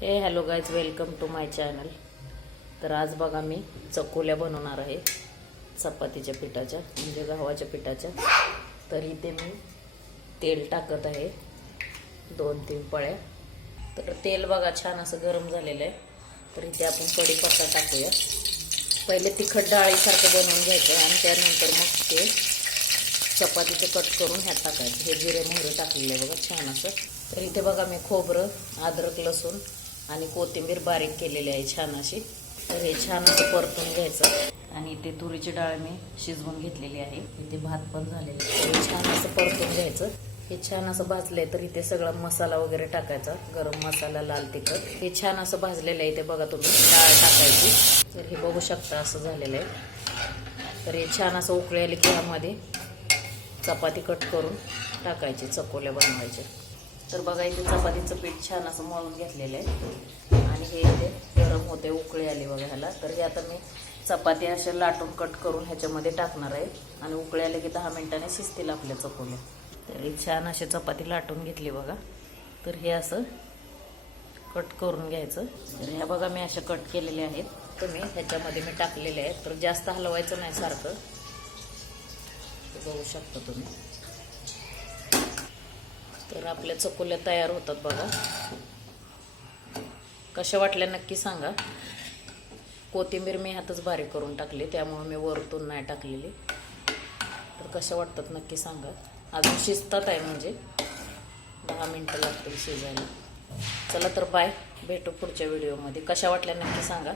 हे hello guys, welcome to my channel. तर आज बघा मी चकोल्या बनवणार आहे चपातीच्या पिठाच्या, म्हणजे गव्हाच्या पिठाच्या. तर इथे मी तेल टाकत आहे 2-3 पळ्या. तर तेल बघा छान असं गरम झालेलं आहे. तर इथे आपण कढीपत्ता टाकूया. पहिले तिखट डाळीसारखं बनवून घ्यायचं आणि त्यानंतर मग ते चपातीचे कट करून ह्यात टाकायचं. हे जिरे मोहरी टाकलेले आहे बघा छान असं. तर इथे बघा मी खोबरं, अद्रक, लसूण आणि कोथिंबीर बारीक केलेली आहे छान अशी. तर हे छान असं परतून घ्यायचं. आणि इथे तुरीची डाळ मी शिजवून घेतलेली आहे. इथे भात पण झालेला आहे. हे छान असं परतून घ्यायचं. हे छान असं भाजलंय तर इथे सगळा मसाला वगैरे टाकायचा. गरम मसाला, लाल तिखट. हे छान असं भाजलेलं आहे. इथे बघा तुम्ही डाळ टाकायची. तर हे बघू शकता असं झालेलं आहे. तर हे छान असं उकळी आली की ह्यामध्ये चपाती कट करून टाकायची, चकोल्या बनवायचे. तर बघा इथे चपातीचं पीठ छान असं मळून घेतलेलं आहे आणि हे इथे गरम होते, उकळी आली बघा ह्याला. तर हे आता मी चपाती अशा लाटून कट करून ह्याच्यामध्ये टाकणार आहे आणि उकळी आले की 10 मिनिटांनी शिजतील आपल्या चकोल्या. तर ही छान अशी चपाती लाटून घेतली बघा. तर हे असं कट करून घ्यायचं. तर ह्या बघा मी अशा कट केलेल्या आहेत. तर मी ह्याच्यामध्ये मी टाकलेले आहेत. तर जास्त हलवायचं नाही सारखं. बघू शकता तुम्ही. तर आपल्या चकोल्या तयार होतात बघा. कशा वाटल्या नक्की सांगा. कोथिंबीर मी ह्यातच बारीक करून टाकली, त्यामुळे मी वरतून नाही टाकलेली. तर कशा वाटतात नक्की सांगा. अजून शिजतात आहे, म्हणजे 10 मिनिटं लागतील शिजायला. चला तर बाय, भेटू पुढच्या व्हिडिओमध्ये. कशा वाटल्या नक्की सांगा.